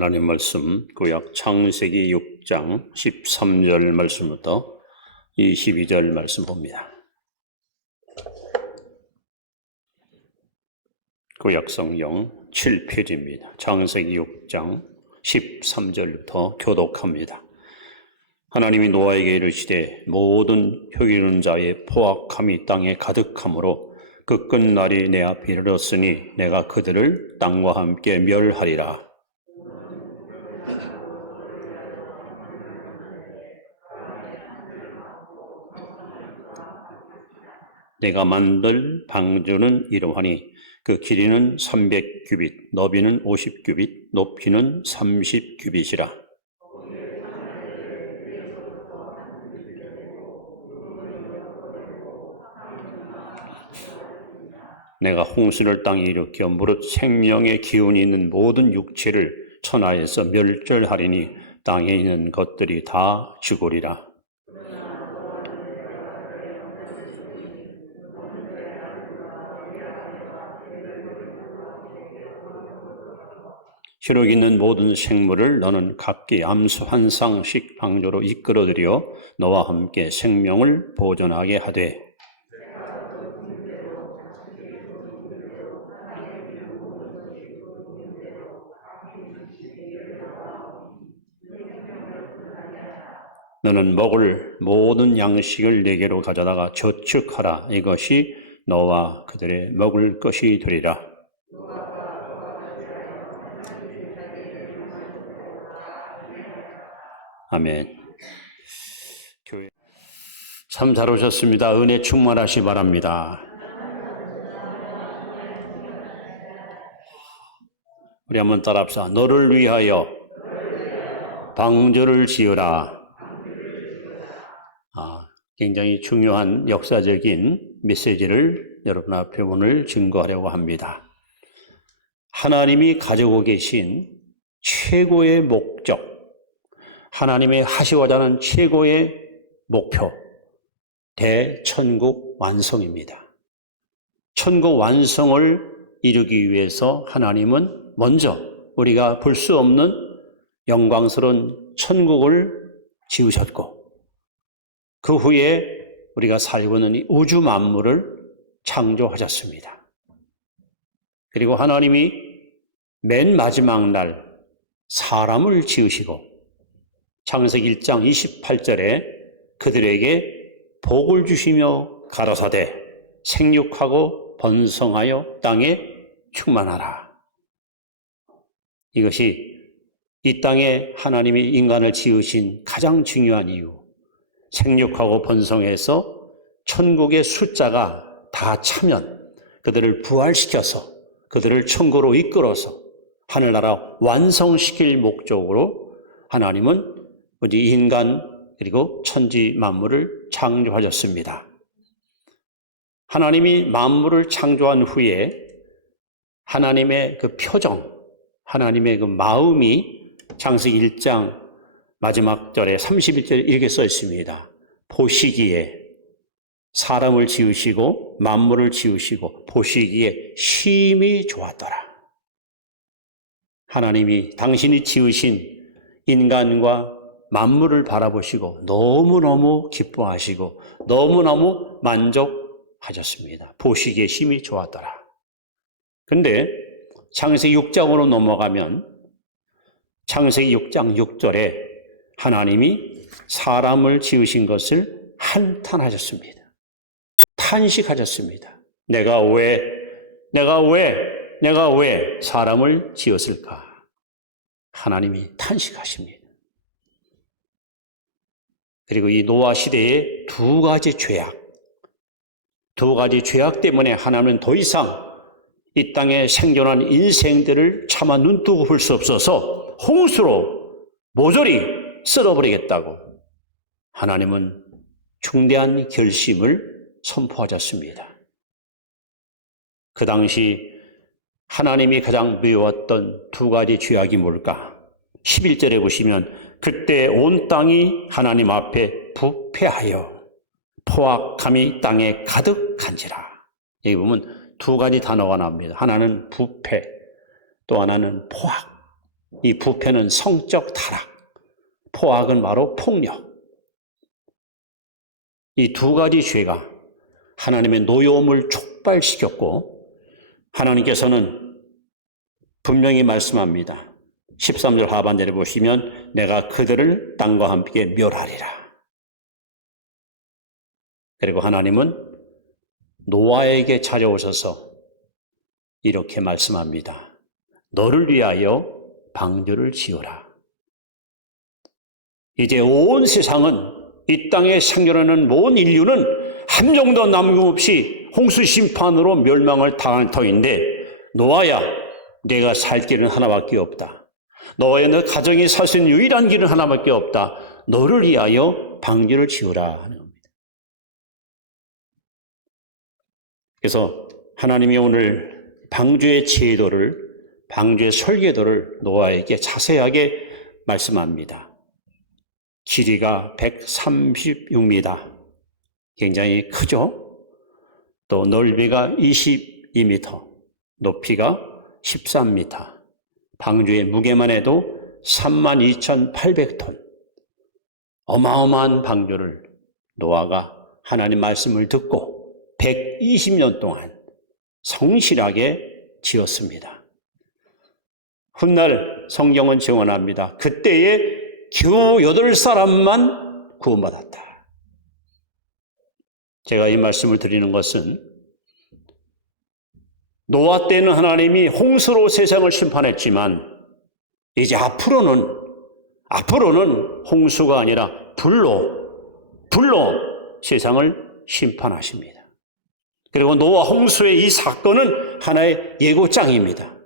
하나님 말씀 구약 창세기 6장 13절 말씀부터 22절 말씀 봅니다. 구약 성경 7페이지입니다. 창세기 6장 13절부터 교독합니다. 하나님이 노아에게 이르시되 모든 혀기는 자의 포악함이 땅에 가득하므로 그 끝날이 내 앞에 이르렀으니 내가 그들을 땅과 함께 멸하리라. 내가 만들 방주는 이러하니 그 길이는 300규빗, 너비는 50규빗, 높이는 30규빗이라. 내가 홍수를 땅에 일으켜 무릇 생명의 기운이 있는 모든 육체를 천하에서 멸절하리니 땅에 있는 것들이 다 죽으리라. 혈육 있는 모든 생물을 너는 각기 암수 한 쌍씩 방주로 이끌어들여 너와 함께 생명을 보존하게 하되, 너는 먹을 모든 양식을 네게로 가져다가 저축하라. 이것이 너와 그들의 먹을 것이 되리라. 아멘. 참 잘 오셨습니다. 은혜 충만하시 바랍니다. 우리 한번 따라합시다. 너를 위하여 방주를 지으라. 굉장히 중요한 역사적인 메시지를 여러분 앞에 오늘 증거하려고 합니다. 하나님이 가지고 계신 최고의 목적, 하나님의 하시고자 하는 최고의 목표, 대천국 완성입니다. 천국 완성을 이루기 위해서 하나님은 먼저 우리가 볼 수 없는 영광스러운 천국을 지으셨고, 그 후에 우리가 살고 있는 이 우주 만물을 창조하셨습니다. 그리고 하나님이 맨 마지막 날 사람을 지으시고 창세기 1장 28절에 그들에게 복을 주시며 가라사대 생육하고 번성하여 땅에 충만하라. 이것이 이 땅에 하나님이 인간을 지으신 가장 중요한 이유, 생육하고 번성해서 천국의 숫자가 다 차면 그들을 부활시켜서 그들을 천국으로 이끌어서 하늘나라 완성시킬 목적으로 하나님은 우리 인간 그리고 천지 만물을 창조하셨습니다. 하나님이 만물을 창조한 후에 하나님의 그 표정, 하나님의 그 마음이 창세기 1장 마지막 절에 31절에 이렇게 써 있습니다. 보시기에 사람을 지으시고 만물을 지으시고 보시기에 심히 좋았더라. 하나님이 당신이 지으신 인간과 만물을 바라보시고 너무너무 기뻐하시고 너무너무 만족하셨습니다. 보시기에 심히 좋았더라. 그런데 창세기 6장으로 넘어가면 창세기 6장 6절에 하나님이 사람을 지으신 것을 한탄하셨습니다. 탄식하셨습니다. 내가 왜 사람을 지었을까? 하나님이 탄식하십니다. 그리고 이 노아 시대의 두 가지 죄악 때문에 하나님은 더 이상 이 땅에 생존한 인생들을 차마 눈뜨고 볼 수 없어서 홍수로 모조리 쓸어버리겠다고 하나님은 중대한 결심을 선포하셨습니다. 그 당시 하나님이 가장 미워했던 두 가지 죄악이 뭘까? 11절에 보시면 그때 온 땅이 하나님 앞에 부패하여 포악함이 땅에 가득한지라. 여기 보면 두 가지 단어가 나옵니다. 하나는 부패, 또 하나는 포악. 이 부패는 성적 타락, 포악은 바로 폭력. 이 두 가지 죄가 하나님의 노여움을 촉발시켰고 하나님께서는 분명히 말씀합니다. 13절 하반절에 보시면 내가 그들을 땅과 함께 멸하리라. 그리고 하나님은 노아에게 찾아오셔서 이렇게 말씀합니다. 너를 위하여 방주를 지어라. 이제 온 세상은 이 땅에 생존하는 모든 인류는 한 명도 남김없이 홍수 심판으로 멸망을 당할 터인데 노아야, 내가 살 길은 하나밖에 없다. 너의 너 가정이 살 수 있는 유일한 길은 하나밖에 없다. 너를 위하여 방주를 지으라 하는 겁니다. 그래서 하나님이 오늘 방주의 제도를, 방주의 설계도를 노아에게 자세하게 말씀합니다. 길이가 136m, 굉장히 크죠? 또 넓이가 22m, 높이가 13m, 방주의 무게만 해도 32,800톤. 어마어마한 방주를 노아가 하나님 말씀을 듣고 120년 동안 성실하게 지었습니다. 훗날 성경은 증언합니다. 그때에 겨우 8사람만 구원받았다. 제가 이 말씀을 드리는 것은 노아 때는 하나님이 홍수로 세상을 심판했지만 이제 앞으로는 홍수가 아니라 불로 세상을 심판하십니다. 그리고 노아 홍수의 이 사건은 하나의 예고장입니다.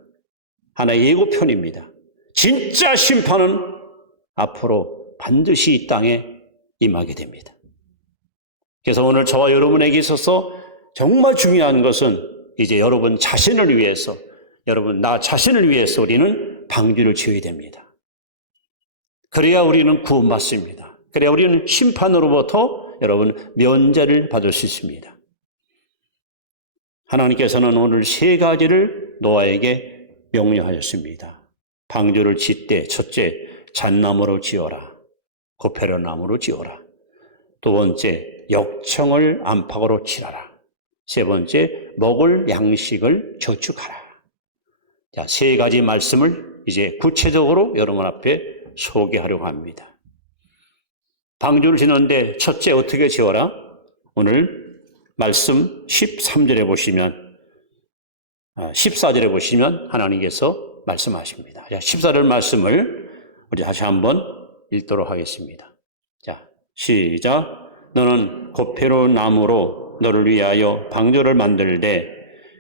하나의 예고편입니다. 진짜 심판은 앞으로 반드시 이 땅에 임하게 됩니다. 그래서 오늘 저와 여러분에게 있어서 정말 중요한 것은 이제 여러분 자신을 위해서, 여러분 나 자신을 위해서 우리는 방주를 지어야 됩니다. 그래야 우리는 구원받습니다. 그래야 우리는 심판으로부터 여러분 면제를 받을 수 있습니다. 하나님께서는 오늘 3가지를 노아에게 명령하셨습니다. 방주를 짓되 첫째, 잣나무로 지어라. 고페르나무로 지어라. 두 번째, 역청을 안팎으로 칠하라. 세 번째, 먹을 양식을 저축하라. 자, 3가지 말씀을 이제 구체적으로 여러분 앞에 소개하려고 합니다. 방주를 짓는데 첫째 어떻게 지어라? 오늘 말씀 13절에 보시면 14절에 보시면 하나님께서 말씀하십니다. 자, 14절 말씀을 우리 다시 한번 읽도록 하겠습니다. 자, 시작. 너는 고페로 나무로 너를 위하여 방주를 만들되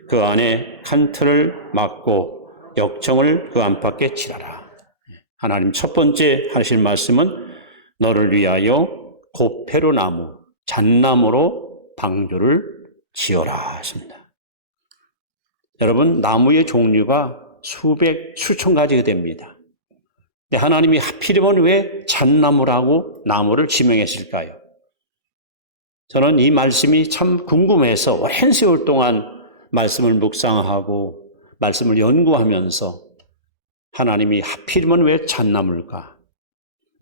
그 안에 칸틀을 막고 역청을 그 안팎에 칠하라. 하나님 첫 번째 하실 말씀은 너를 위하여 고페로 나무, 잣나무로 방주를 지어라 하십니다. 여러분, 나무의 종류가 수백, 수천 가지가 됩니다. 근데 하나님이 하필이면 왜 잣나무라고 나무를 지명했을까요? 저는 이 말씀이 참 궁금해서 오랜 세월 동안 말씀을 묵상하고 말씀을 연구하면서 하나님이 하필이면 왜 잣나무일까?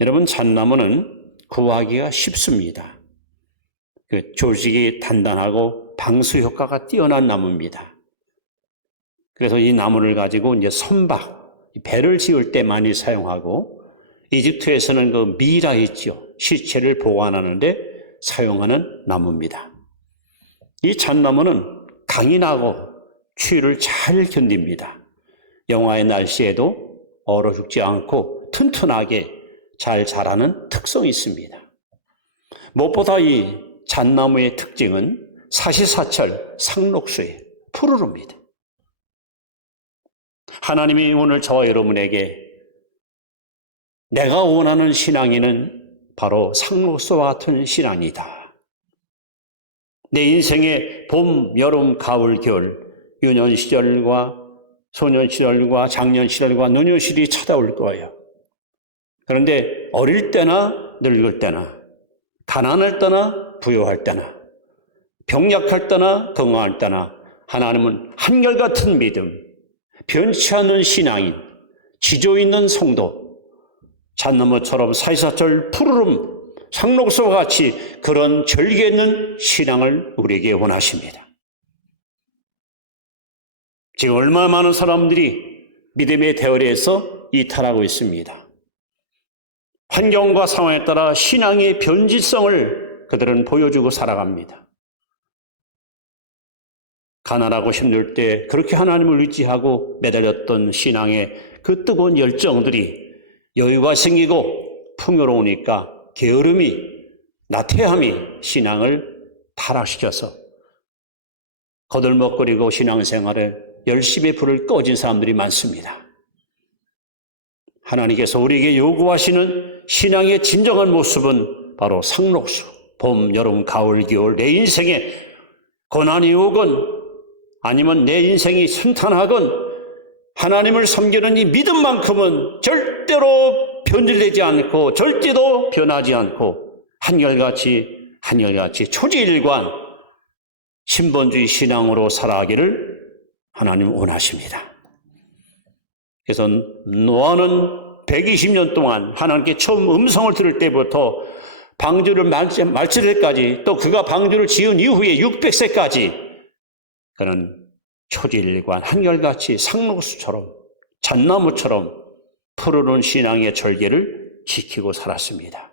여러분, 잣나무는 구하기가 쉽습니다. 그 조직이 단단하고 방수 효과가 뛰어난 나무입니다. 그래서 이 나무를 가지고 이제 선박, 배를 지을 때 많이 사용하고 이집트에서는 그 미라 있죠. 시체를 보관하는데 사용하는 나무입니다. 이 잣나무는 강인하고 추위를 잘 견딥니다. 영하의 날씨에도 얼어 죽지 않고 튼튼하게 잘 자라는 특성이 있습니다. 무엇보다 이 잣나무의 특징은 사시사철 상록수예요. 푸르릅니다. 하나님이 오늘 저와 여러분에게 내가 원하는 신앙인은 바로 상록수와 같은 신앙이다. 내 인생의 봄, 여름, 가을, 겨울, 유년 시절과 소년 시절과 장년 시절과 노년 시절이 찾아올 거예요. 그런데 어릴 때나 늙을 때나 가난할 때나 부유할 때나 병약할 때나 건강할 때나 하나님은 한결같은 믿음, 변치 않는 신앙인, 지조 있는 성도, 잣나무처럼 사시사철 푸르름 상록수와 같이 그런 절개 있는 신앙을 우리에게 원하십니다. 지금 얼마나 많은 사람들이 믿음의 대열에서 이탈하고 있습니다. 환경과 상황에 따라 신앙의 변질성을 그들은 보여주고 살아갑니다. 가난하고 힘들 때 그렇게 하나님을 의지하고 매달렸던 신앙의 그 뜨거운 열정들이 여유가 생기고 풍요로우니까 게으름이, 나태함이 신앙을 타락시켜서 거들먹거리고 신앙생활에 열심히 불을 꺼진 사람들이 많습니다. 하나님께서 우리에게 요구하시는 신앙의 진정한 모습은 바로 상록수, 봄, 여름, 가을, 겨울 내 인생에 고난이 오건 아니면 내 인생이 순탄하건 하나님을 섬기는 이 믿음만큼은 절대로 변질되지 않고 절대로 변하지 않고 한결같이 초지일관 신본주의 신앙으로 살아가기를 하나님 원하십니다. 그래서 노아는 120년 동안 하나님께 처음 음성을 들을 때부터 방주를 말칠 때까지 또 그가 방주를 지은 이후에 600세까지 그는 초지일관 한결같이 상록수처럼 잣나무처럼 푸르른 신앙의 절개를 지키고 살았습니다.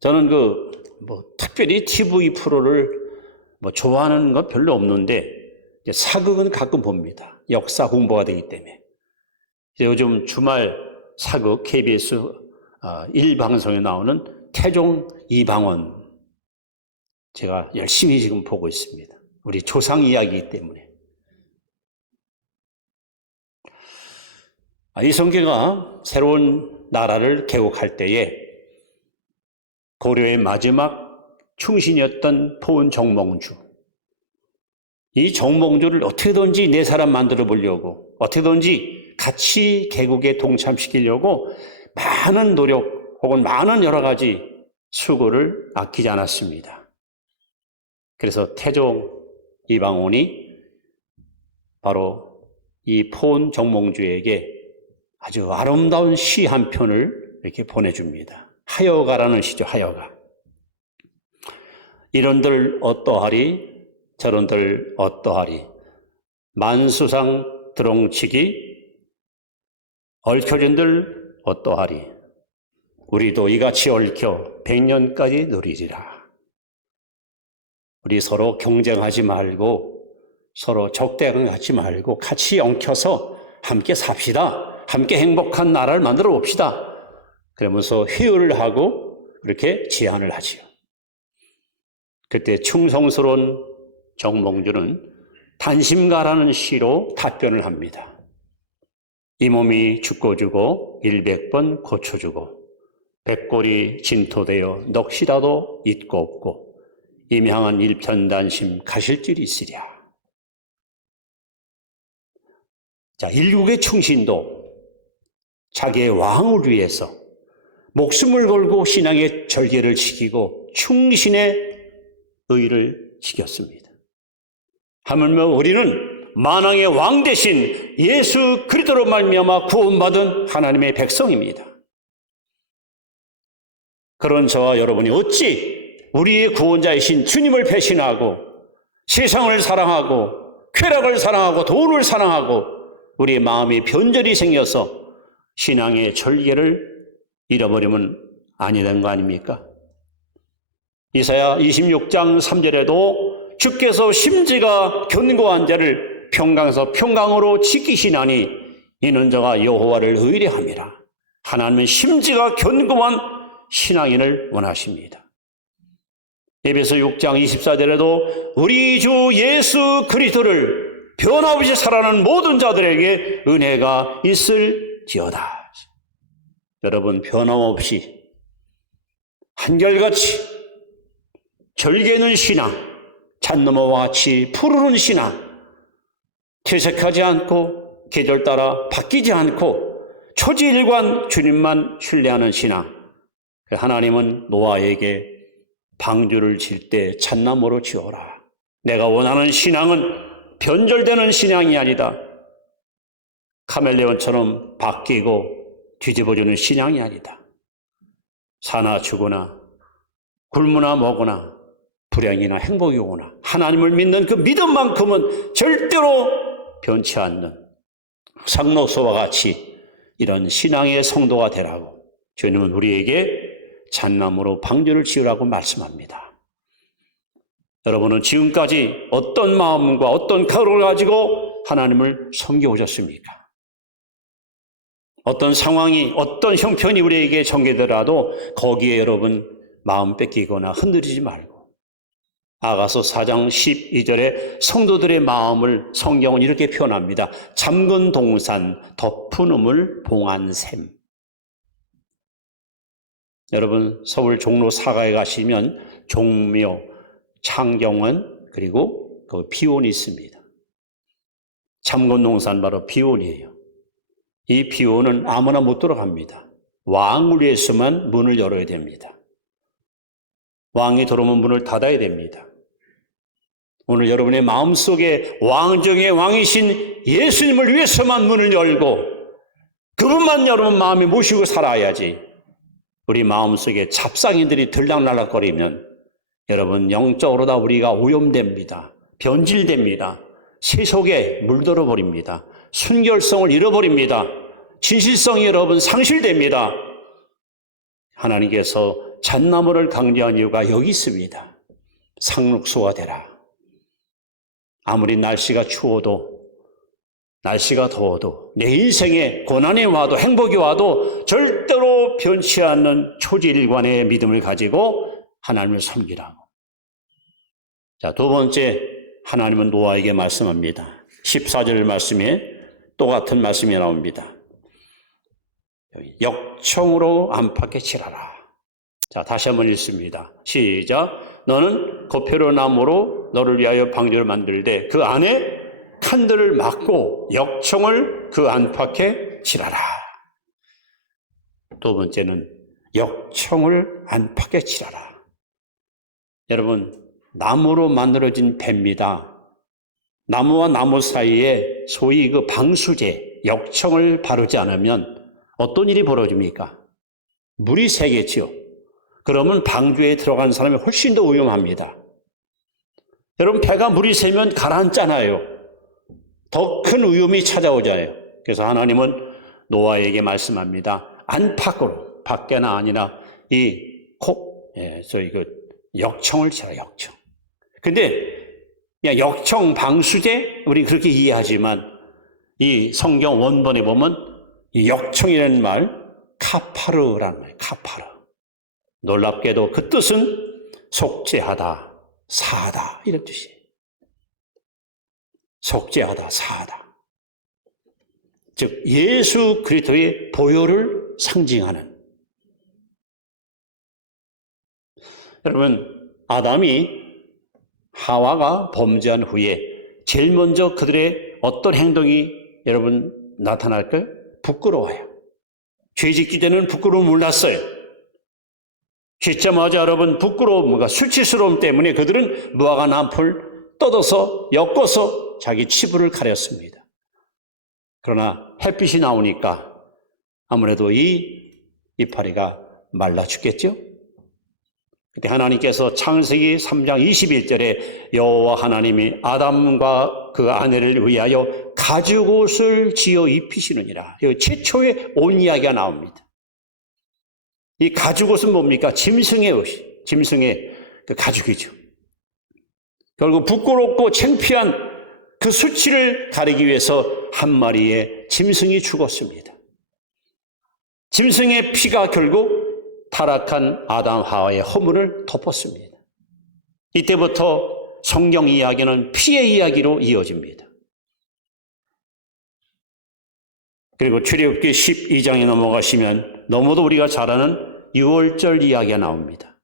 저는 특별히 TV 프로를 좋아하는 건 별로 없는데 사극은 가끔 봅니다. 역사 공부가 되기 때문에. 요즘 주말 사극 KBS 1방송에 나오는 태종 이방원 제가 열심히 지금 보고 있습니다. 우리 조상 이야기이기 때문에. 이성계가 새로운 나라를 개국할 때에 고려의 마지막 충신이었던 포은 정몽주, 이 정몽주를 어떻게든지 네 사람 만들어 보려고 어떻게든지 같이 개국에 동참시키려고 많은 노력 혹은 많은 여러 가지 수고를 아끼지 않았습니다. 그래서 태종 이방원이 바로 이 포은 정몽주에게 아주 아름다운 시 한 편을 이렇게 보내줍니다. 하여가라는 시죠. 하여가. 이런들 어떠하리 저런들 어떠하리 만수상 드렁치기 얽혀진들 어떠하리 우리도 이같이 얽혀 100년까지 누리리라. 우리 서로 경쟁하지 말고 서로 적대하지 말고 같이 엉켜서 함께 삽시다. 함께 행복한 나라를 만들어 봅시다. 그러면서 회유를 하고 그렇게 제안을 하지요. 그때 충성스러운 정몽주는 단심가라는 시로 답변을 합니다. 이 몸이 죽고 주고 100번 고쳐주고 백골이 진토되어 넋이라도 잊고 없고 임향한 일편단심 가실 길이 있으랴. 자, 일국의 충신도 자기의 왕을 위해서 목숨을 걸고 신앙의 절개를 지키고 충신의 의를 지켰습니다. 하물며 우리는 만왕의 왕 대신 예수 그리스도로 말미암아 구원받은 하나님의 백성입니다. 그런 저와 여러분이 어찌 우리의 구원자이신 주님을 배신하고 세상을 사랑하고 쾌락을 사랑하고 돈을 사랑하고 우리의 마음이 변절이 생겨서 신앙의 절개를 잃어버리면 아니된 거 아닙니까? 이사야 26장 3절에도 주께서 심지가 견고한 자를 평강에서 평강으로 지키시나니 이는 저가 여호와를 의뢰함이라. 하나님은 심지가 견고한 신앙인을 원하십니다. 에베소 6장 24절에도 우리 주 예수 그리스도를 변함없이 살아가는 모든 자들에게 은혜가 있을지어다. 여러분, 변함없이 한결같이 절개 있는 신앙, 잣나무와 같이 푸르른 신앙, 퇴색하지 않고 계절 따라 바뀌지 않고 초지일관 주님만 신뢰하는 신앙. 하나님은 노아에게 방주를 질 때 잣나무로 지어라. 내가 원하는 신앙은 변절되는 신앙이 아니다. 카멜레온처럼 바뀌고 뒤집어주는 신앙이 아니다. 사나 죽으나 굶으나 먹으나 불행이나 행복이 오거나 하나님을 믿는 그 믿음만큼은 절대로 변치 않는 상록서와 같이 이런 신앙의 성도가 되라고 주님은 우리에게 잣나무로 방주를 지으라고 말씀합니다. 여러분은 지금까지 어떤 마음과 어떤 각오를 가지고 하나님을 섬겨오셨습니까? 어떤 상황이, 어떤 형편이 우리에게 전개되더라도 거기에 여러분 마음 뺏기거나 흔들리지 말고 아가서 4장 12절에 성도들의 마음을 성경은 이렇게 표현합니다. 잠근 동산, 덮은 우물, 봉한 샘. 여러분 서울 종로 사가에 가시면 종묘, 창경원 그리고 그 비원이 있습니다. 잠근 동산 바로 비원이에요. 이 비원은 아무나 못 들어갑니다. 왕을 위해서만 문을 열어야 됩니다. 왕이 들어오면 문을 닫아야 됩니다. 오늘 여러분의 마음속에 왕 중의 왕이신 예수님을 위해서만 문을 열고 그분만 여러분 마음에 모시고 살아야지. 우리 마음속에 잡상인들이 들락날락거리면 여러분 영적으로 다 우리가 오염됩니다. 변질됩니다. 세속에 물들어 버립니다. 순결성을 잃어버립니다. 진실성이 여러분 상실됩니다. 하나님께서 잣나무를 강조한 이유가 여기 있습니다. 상록소가 되라. 아무리 날씨가 추워도 날씨가 더워도 내 인생에 고난이 와도 행복이 와도 절대로 변치 않는 초지일관의 믿음을 가지고 하나님을 섬기라고. 자, 두 번째 하나님은 노아에게 말씀합니다. 14절 말씀에 또 같은 말씀이 나옵니다. 역청으로 안팎에 칠하라. 자, 다시 한번 읽습니다. 시작. 너는 고표로 나무로 너를 위하여 방주를 만들되 그 안에 칸들을 막고 역청을 그 안팎에 칠하라. 두 번째는 역청을 안팎에 칠하라. 여러분, 나무로 만들어진 배입니다. 나무와 나무 사이에 소위 그 방수제, 역청을 바르지 않으면 어떤 일이 벌어집니까? 물이 새겠지요. 그러면 방주에 들어간 사람이 훨씬 더 위험합니다. 여러분, 배가 물이 새면 가라앉잖아요. 더 큰 위험이 찾아오잖아요. 그래서 하나님은 노아에게 말씀합니다. 안팎으로, 밖에나 아니라 저희 그 역청을 쳐라, 역청. 근데 그냥 역청, 방수제, 우리 그렇게 이해하지만 이 성경 원본에 보면 이 역청이라는 말, 카파르라는 말이에요. 카파르. 놀랍게도 그 뜻은 속죄하다, 사하다 이런 뜻이에요. 속죄하다, 사하다. 즉 예수 그리스도의 보혈을 상징하는. 여러분, 아담이 하와가 범죄한 후에 제일 먼저 그들의 어떤 행동이 여러분 나타날까요? 부끄러워요. 죄짓기 전에는 부끄러움 몰랐어요. 짓자마자 여러분 부끄러움과 수치스러움 때문에 그들은 무화과 나무를 뜯어서 엮어서 자기 치부를 가렸습니다. 그러나 햇빛이 나오니까 아무래도 이 이파리가 말라 죽겠죠? 그때 하나님께서 창세기 3장 21절에 여호와 하나님이 아담과 그 아내를 위하여 가죽옷을 지어 입히시느니라. 최초의 옷 이야기가 나옵니다. 이 가죽옷은 뭡니까? 짐승의 옷이, 짐승의 그 가죽이죠. 결국 부끄럽고 창피한 그 수치를 가리기 위해서 한 마리의 짐승이 죽었습니다. 짐승의 피가 결국 타락한 아담 하와의 허물을 덮었습니다. 이때부터 성경 이야기는 피의 이야기로 이어집니다. 그리고 출애굽기 12장에 넘어가시면 너무도 우리가 잘 아는 유월절 이야기가 나옵니다.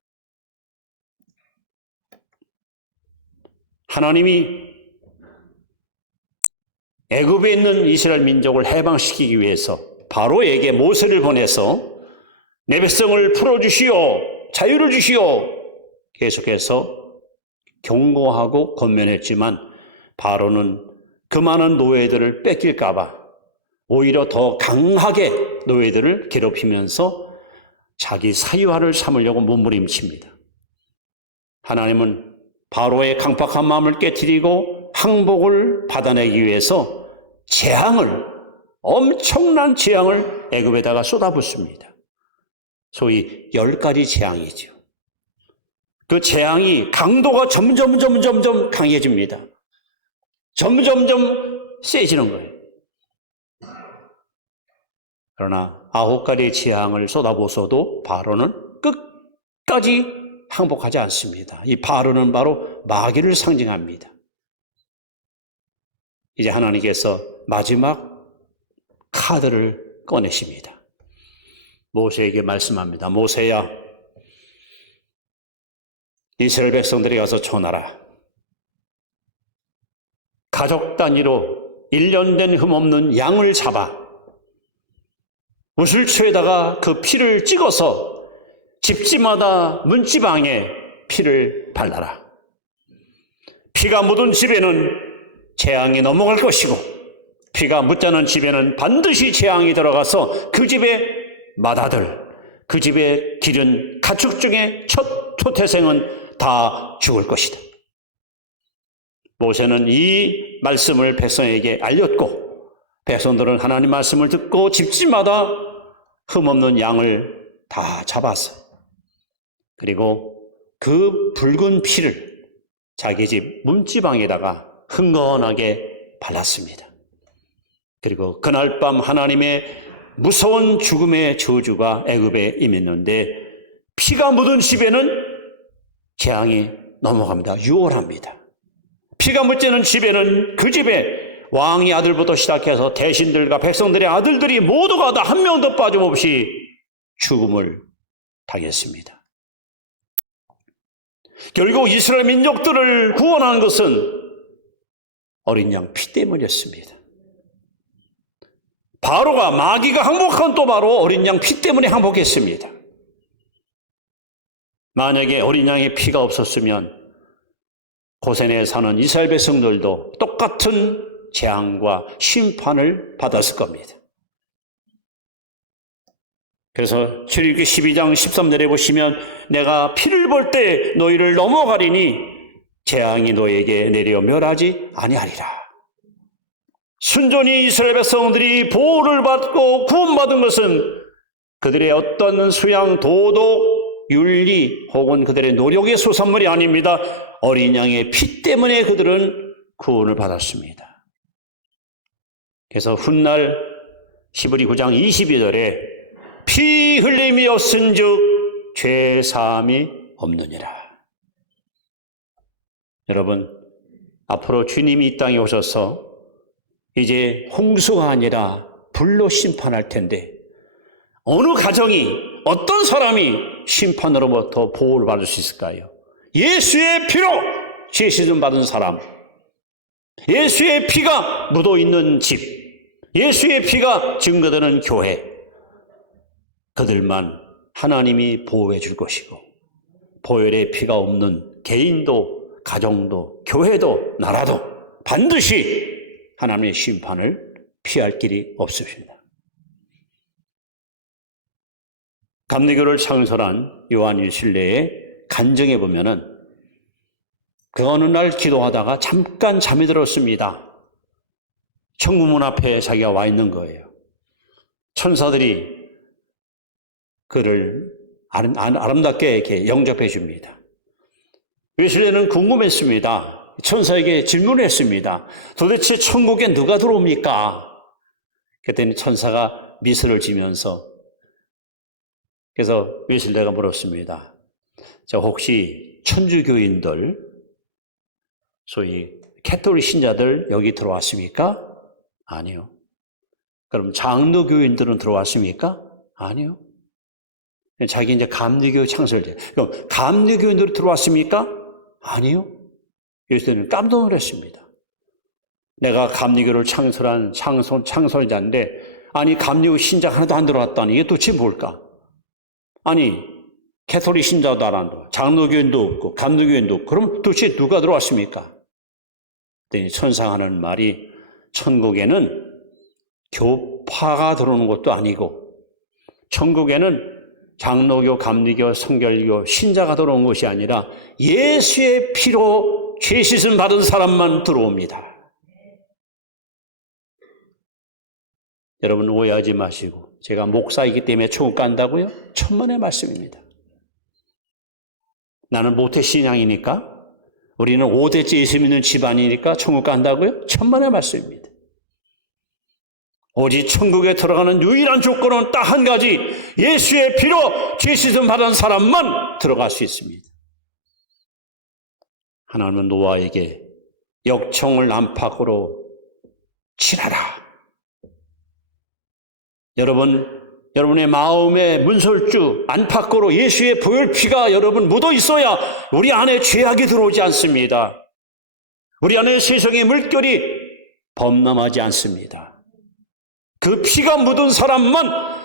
하나님이 애굽에 있는 이스라엘 민족을 해방시키기 위해서 바로에게 모세를 보내서 내 백성을 풀어주시오, 자유를 주시오 계속해서 경고하고 권면했지만 바로는 그 많은 노예들을 뺏길까 봐 오히려 더 강하게 노예들을 괴롭히면서 자기 사유화를 삼으려고 몸부림칩니다. 하나님은 바로의 강팍한 마음을 깨트리고 항복을 받아내기 위해서 엄청난 재앙을 애굽에다가 쏟아붓습니다. 소위 10가지 재앙이죠. 그 재앙이 강도가 점점 강해집니다. 점점 세지는 거예요. 그러나 9가지 재앙을 쏟아부어서도 바로는 끝까지 항복하지 않습니다. 이 바로는 바로 마귀를 상징합니다. 이제 하나님께서 마지막 카드를 꺼내십니다. 모세에게 말씀합니다. 모세야, 이스라엘 백성들이 가서 전하라. 가족 단위로 1년 된 흠없는 양을 잡아 우슬초에다가 그 피를 찍어서 집집마다 문지방에 피를 발라라. 피가 묻은 집에는 재앙이 넘어갈 것이고 피가 묻지 않은 집에는 반드시 재앙이 들어가서 그 집의 맏아들, 그 집에 기른 가축 중에 첫 초태생은 다 죽을 것이다. 모세는 이 말씀을 백성에게 알렸고 백성들은 하나님 말씀을 듣고 집집마다 흠없는 양을 다 잡았어요. 그리고 그 붉은 피를 자기 집 문지방에다가 흥건하게 발랐습니다. 그리고 그날 밤 하나님의 무서운 죽음의 저주가 애굽에 임했는데 피가 묻은 집에는 재앙이 넘어갑니다. 유월합니다. 피가 묻지 않은 집에는 그 집에 왕의 아들부터 시작해서 대신들과 백성들의 아들들이 모두가 다 한 명도 빠짐없이 죽음을 당했습니다. 결국 이스라엘 민족들을 구원한 것은 어린 양 피 때문이었습니다. 바로가 마귀가 항복한 또 바로 어린 양 피 때문에 항복했습니다. 만약에 어린 양의 피가 없었으면 고센에 사는 이스라엘 백성들도 똑같은 재앙과 심판을 받았을 겁니다. 그래서 출애굽기 12장 13절에 보시면 내가 피를 볼 때 너희를 넘어가리니 재앙이 너희에게 내려 멸하지 아니하리라. 순전히 이스라엘 백성들이 보호를 받고 구원받은 것은 그들의 어떤 수양, 도덕, 윤리 혹은 그들의 노력의 소산물이 아닙니다. 어린 양의 피 때문에 그들은 구원을 받았습니다. 그래서 훗날 히브리 9장 22절에 피 흘림이 없은즉 죄 사함이 없느니라. 여러분, 앞으로 주님이 이 땅에 오셔서 이제 홍수가 아니라 불로 심판할 텐데 어느 가정이 어떤 사람이 심판으로부터 보호를 받을 수 있을까요? 예수의 피로 죄 씻음 받은 사람, 예수의 피가 묻어있는 집, 예수의 피가 증거되는 교회, 그들만 하나님이 보호해 줄 것이고 보혈의 피가 없는 개인도 가정도 교회도 나라도 반드시 하나님의 심판을 피할 길이 없습니다. 감리교를 창설한 요한 일실내의 간증에 보면은 그 어느 날 기도하다가 잠깐 잠이 들었습니다. 천국문 앞에 자기가 와 있는 거예요. 천사들이 그를 아름답게 이렇게 영접해 줍니다. 웨슬레는 궁금했습니다. 천사에게 질문했습니다. 도대체 천국에 누가 들어옵니까? 그랬더니 천사가 미소를 지면서 그래서 웨슬레가 물었습니다. 혹시 천주교인들, 소위 캐톨릭 신자들 여기 들어왔습니까? 아니요. 그럼 장로교인들은 들어왔습니까? 아니요. 자기 이제 감리교 창설제. 그럼 감리교인들이 들어왔습니까? 아니요. 요새는 깜짝 놀랐습니다. 내가 감리교를 창설한 창설자인데, 아니, 감리교 신자 하나도 안 들어왔다니, 이게 도대체 뭘까? 아니, 캐톨릭 신자도 안 들어왔고, 장로교인도 없고, 감리교인도 없고, 그럼 도대체 누가 들어왔습니까? 그랬더니 천사가 하는 말이, 천국에는 교파가 들어오는 것도 아니고 천국에는 장로교, 감리교, 성결교, 신자가 들어온 것이 아니라 예수의 피로 죄 씻음 받은 사람만 들어옵니다. 여러분 오해하지 마시고, 제가 목사이기 때문에 천국 간다고요? 천만의 말씀입니다. 나는 모태신앙이니까, 우리는 5대째 예수 믿는 집안이니까 천국 간다고요? 천만의 말씀입니다. 오직 천국에 들어가는 유일한 조건은 딱 한 가지, 예수의 피로 죄 씻음 받은 사람만 들어갈 수 있습니다. 하나님은 노아에게 역청을 안팎으로 칠하라. 여러분의 마음의 문설주 안팎으로 예수의 보혈 피가 여러분 묻어 있어야 우리 안에 죄악이 들어오지 않습니다. 우리 안에 세상의 물결이 범람하지 않습니다. 그 피가 묻은 사람만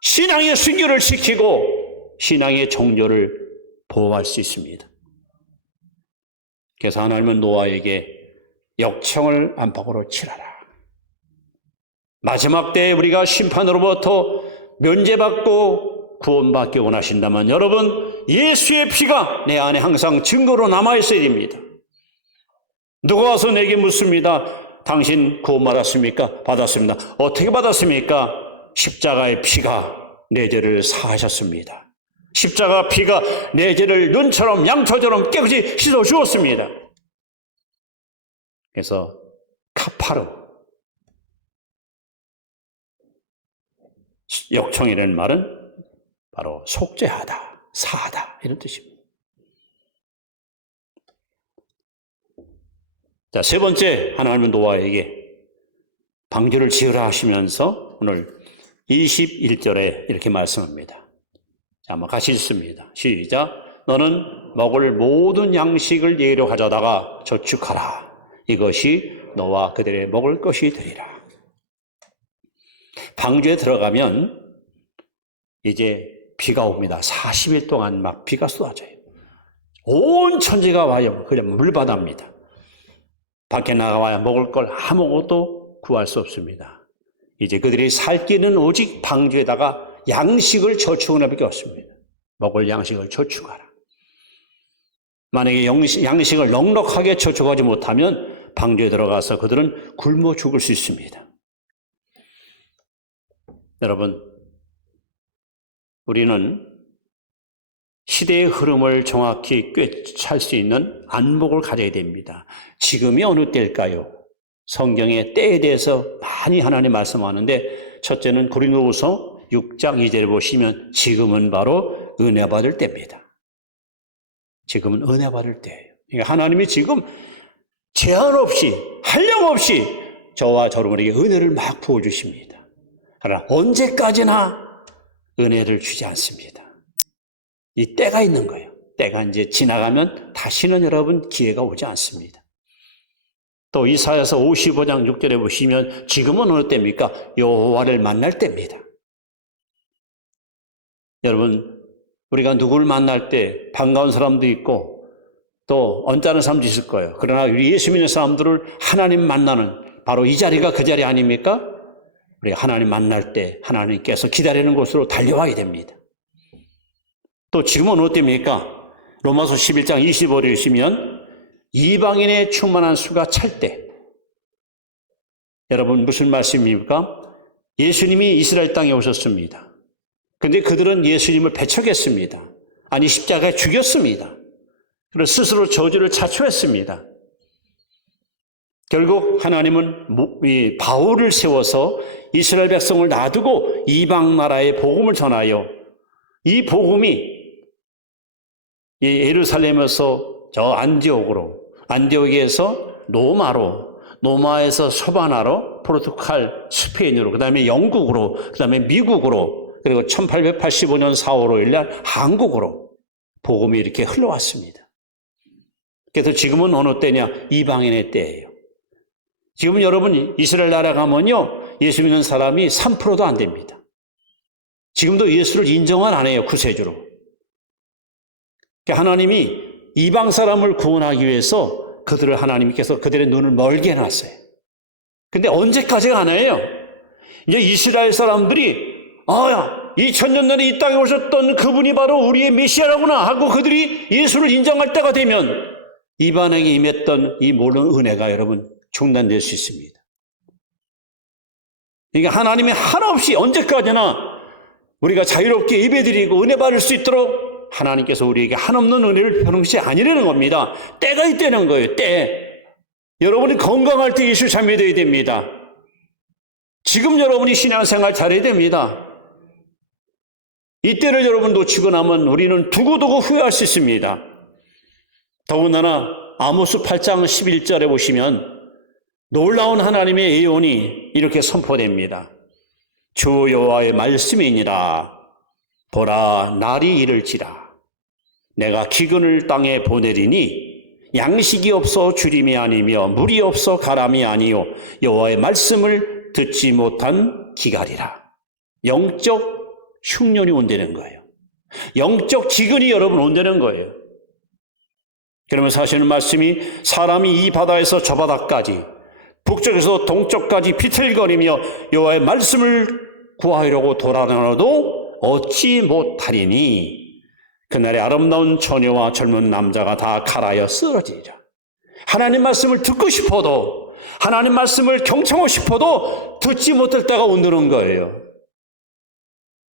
신앙의 순결을 지키고 신앙의 정조를 보호할 수 있습니다. 그래서 하나님은 노아에게 역청을 안팎으로 칠하라. 마지막 때에 우리가 심판으로부터 면제받고 구원받기 원하신다면 여러분, 예수의 피가 내 안에 항상 증거로 남아있어야 됩니다. 누가 와서 내게 묻습니다. 당신 구원 받았습니까? 받았습니다. 어떻게 받았습니까? 십자가의 피가 내 죄를 사하셨습니다. 십자가 피가 내 죄를 눈처럼 양초처럼 깨끗이 씻어 주었습니다. 그래서 카파르, 역청이라는 말은 바로 속죄하다, 사하다 이런 뜻입니다. 자, 세 번째, 하나님은 노아에게 방주를 지으라 하시면서 오늘 21절에 이렇게 말씀합니다. 자, 한번 같이 읽습니다. 시작. 너는 먹을 모든 양식을 예로 가져다가 저축하라. 이것이 너와 그들의 먹을 것이 되리라. 방주에 들어가면 이제 비가 옵니다. 40일 동안 막 비가 쏟아져요. 온 천지가 와요. 그냥 물바다입니다. 밖에 나가야 먹을 걸 아무것도 구할 수 없습니다. 이제 그들이 살 길은 오직 방주에다가 양식을 저축하는 밖에 없습니다. 먹을 양식을 저축하라. 만약에 양식을 넉넉하게 저축하지 못하면 방주에 들어가서 그들은 굶어 죽을 수 있습니다. 여러분, 우리는 시대의 흐름을 정확히 꿰찰 수 있는 안목을 가져야 됩니다. 지금이 어느 때일까요? 성경의 때에 대해서 많이 하나님 말씀하는데, 첫째는 고린도후서 6장 2절에 보시면 지금은 바로 은혜 받을 때입니다. 지금은 은혜 받을 때예요. 그러니까 하나님이 지금 제한 없이, 한량 없이 저와 여러분에게 은혜를 막 부어주십니다. 그러나 언제까지나 은혜를 주지 않습니다. 이 때가 있는 거예요. 때가 이제 지나가면 다시는 여러분 기회가 오지 않습니다. 또 이사야서 55장 6절에 보시면 지금은 어느 때입니까? 여호와를 만날 때입니다. 여러분, 우리가 누구를 만날 때 반가운 사람도 있고 또 언짢은 사람도 있을 거예요. 그러나 우리 예수 믿는 사람들을 하나님 만나는 바로 이 자리가 그 자리 아닙니까? 우리가 하나님 만날 때 하나님께서 기다리는 곳으로 달려와야 됩니다. 또 지금은 어때입니까? 로마서 11장 25절에 보시면 이방인의 충만한 수가 찰 때, 여러분 무슨 말씀입니까? 예수님이 이스라엘 땅에 오셨습니다. 그런데 그들은 예수님을 배척했습니다. 아니 십자가에 죽였습니다. 그리고 스스로 저주를 자초했습니다. 결국 하나님은 이 바울을 세워서 이스라엘 백성을 놔두고 이방 나라의 복음을 전하여 이 복음이 예루살렘에서 저 안디옥에서 노마로, 노마에서 소바나로, 포르투갈, 스페인으로, 그 다음에 영국으로, 그 다음에 미국으로, 그리고 1885년 4월 5일 날 한국으로 복음이 이렇게 흘러왔습니다. 그래서 지금은 어느 때냐? 이방인의 때예요. 지금 여러분 이스라엘 나라 가면요, 예수 믿는 사람이 3%도 안 됩니다. 지금도 예수를 인정을 안 해요, 구세주로. 하나님이 이방 사람을 구원하기 위해서 하나님께서 그들의 눈을 멀게 해놨어요. 근데 언제까지가 안 해요? 이제 이스라엘 사람들이 2000년 전에 이 땅에 오셨던 그분이 바로 우리의 메시아라구나 하고 그들이 예수를 인정할 때가 되면 이방에게 임했던 이 모든 은혜가 여러분 중단될 수 있습니다. 그러니까 하나님이 하나없이 언제까지나 우리가 자유롭게 예배드리고 은혜 받을 수 있도록 하나님께서 우리에게 한없는 은혜를 베푸는 것이 아니라는 겁니다. 때가 있다는 거예요. 때. 여러분이 건강할 때 예수 참여해야 됩니다. 지금 여러분이 신앙생활 잘해야 됩니다. 이때를 여러분 놓치고 나면 우리는 두고두고 후회할 수 있습니다. 더군다나 아모스 8장 11절에 보시면 놀라운 하나님의 예언이 이렇게 선포됩니다. 주 여호와의 말씀이니라. 보라, 날이 이를지라. 내가 기근을 땅에 보내리니 양식이 없어 주림이 아니며 물이 없어 가람이 아니요 여호와의 말씀을 듣지 못한 기갈이라. 영적 흉년이 온다는 거예요. 영적 기근이 여러분 온다는 거예요. 그러면 사실은 말씀이 사람이 이 바다에서 저 바다까지 북쪽에서 동쪽까지 비틀거리며 여호와의 말씀을 구하려고 돌아다녀도 얻지 못하리니 그날에 아름다운 처녀와 젊은 남자가 다 칼하여 쓰러지리라. 하나님 말씀을 듣고 싶어도 하나님 말씀을 경청하고 싶어도 듣지 못할 때가 온다는 거예요.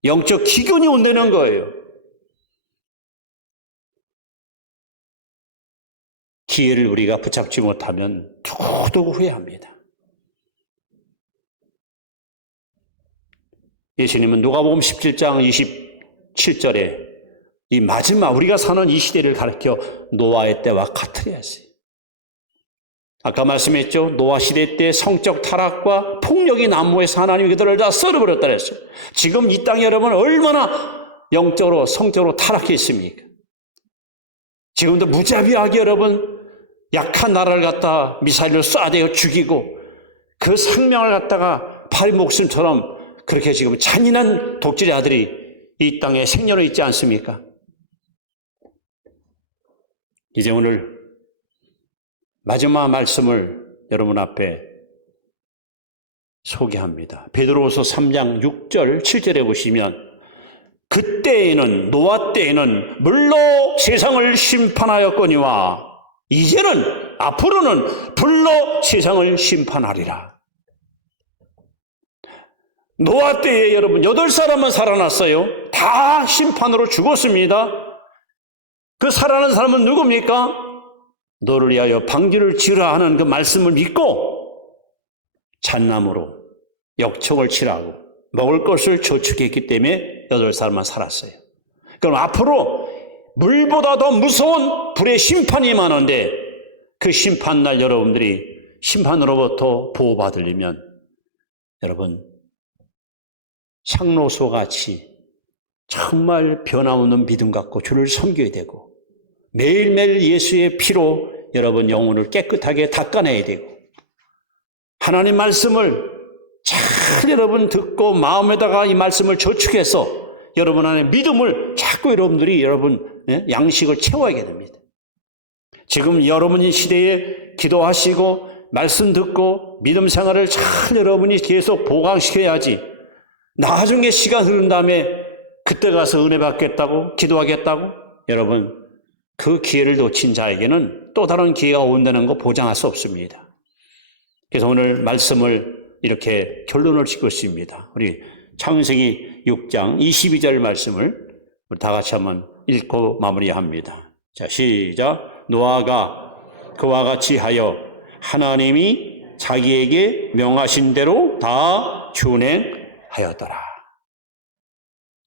영적 기근이 온다는 거예요. 기회를 우리가 붙잡지 못하면 두고두고 후회합니다. 예수님은 누가복음 17장 27절에 이 마지막 우리가 사는 이 시대를 가르쳐 노아의 때와 같으려 했어요. 아까 말씀했죠. 노아 시대 때 성적 타락과 폭력이 난무해서 하나님이 그들을 다 썰어버렸다 그랬어요. 지금 이 땅에 여러분 얼마나 영적으로 성적으로 타락해 있습니까? 지금도 무자비하게 여러분 약한 나라를 갖다 미사일로 쏴대어 죽이고 그 생명을 갖다가 파리 목숨처럼 그렇게 지금 잔인한 독질의 아들이 이 땅에 생년에 있지 않습니까? 이제 오늘 마지막 말씀을 여러분 앞에 소개합니다. 베드로후서 3장 6절 7절에 보시면 그때에는 노아 때에는 물로 세상을 심판하였거니와 이제는 앞으로는 불로 세상을 심판하리라. 노아 때에 여러분 8사람만 살아났어요. 다 심판으로 죽었습니다. 그 살아난 사람은 누굽니까? 너를 위하여 방주를 지으라 하는 그 말씀을 믿고 잣나무로 역청을 칠하고 먹을 것을 저축했기 때문에 8사람만 살았어요. 그럼 앞으로 물보다 더 무서운 불의 심판이 많은데 그 심판날 여러분들이 심판으로부터 보호받으려면 여러분 상로소 같이 정말 변함없는 믿음 갖고 주를 섬겨야 되고 매일매일 예수의 피로 여러분 영혼을 깨끗하게 닦아내야 되고 하나님 말씀을 잘 여러분 듣고 마음에다가 이 말씀을 저축해서 여러분 안에 믿음을 자꾸 여러분들이 여러분 양식을 채워야 됩니다. 지금 여러분이 시대에 기도하시고 말씀 듣고 믿음 생활을 잘 여러분이 계속 보강시켜야지 나중에 시간 흐른 다음에 그때 가서 은혜 받겠다고 기도하겠다고 여러분 그 기회를 놓친 자에게는 또 다른 기회가 온다는 거 보장할 수 없습니다. 그래서 오늘 말씀을 이렇게 결론을 짓고 있습니다. 우리 창세기 6장 22절 말씀을 우리 다 같이 한번 읽고 마무리합니다. 자, 시작. 노아가 그와 같이 하여 하나님이 자기에게 명하신 대로 다 준행하였더라.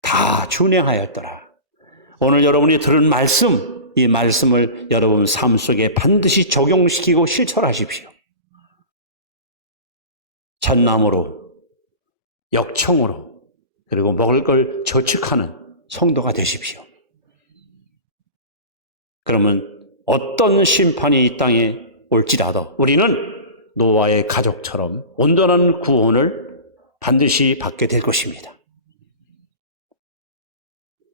다 준행하였더라. 오늘 여러분이 들은 말씀, 이 말씀을 여러분 삶 속에 반드시 적용시키고 실천하십시오. 잣나무로, 역청으로, 그리고 먹을 걸 저축하는 성도가 되십시오. 그러면 어떤 심판이 이 땅에 올지라도 우리는 노아의 가족처럼 온전한 구원을 반드시 받게 될 것입니다.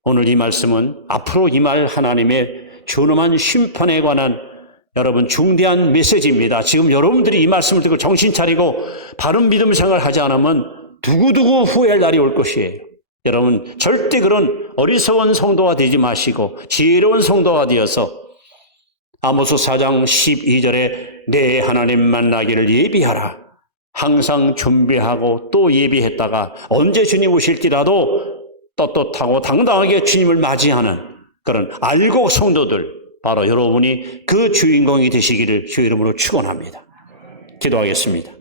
오늘 이 말씀은 앞으로 임할 하나님의 존엄한 심판에 관한 여러분 중대한 메시지입니다. 지금 여러분들이 이 말씀을 듣고 정신 차리고 바른 믿음 생활을 하지 않으면 두고두고 후회할 날이 올 것이에요. 여러분 절대 그런 어리석은 성도가 되지 마시고 지혜로운 성도가 되어서 아모스 4장 12절에 내 하나님 만나기를 예비하라. 항상 준비하고 또 예비했다가 언제 주님 오실지라도 떳떳하고 당당하게 주님을 맞이하는 그런 알곡 성도들, 바로 여러분이 그 주인공이 되시기를 주의 이름으로 축원합니다. 기도하겠습니다.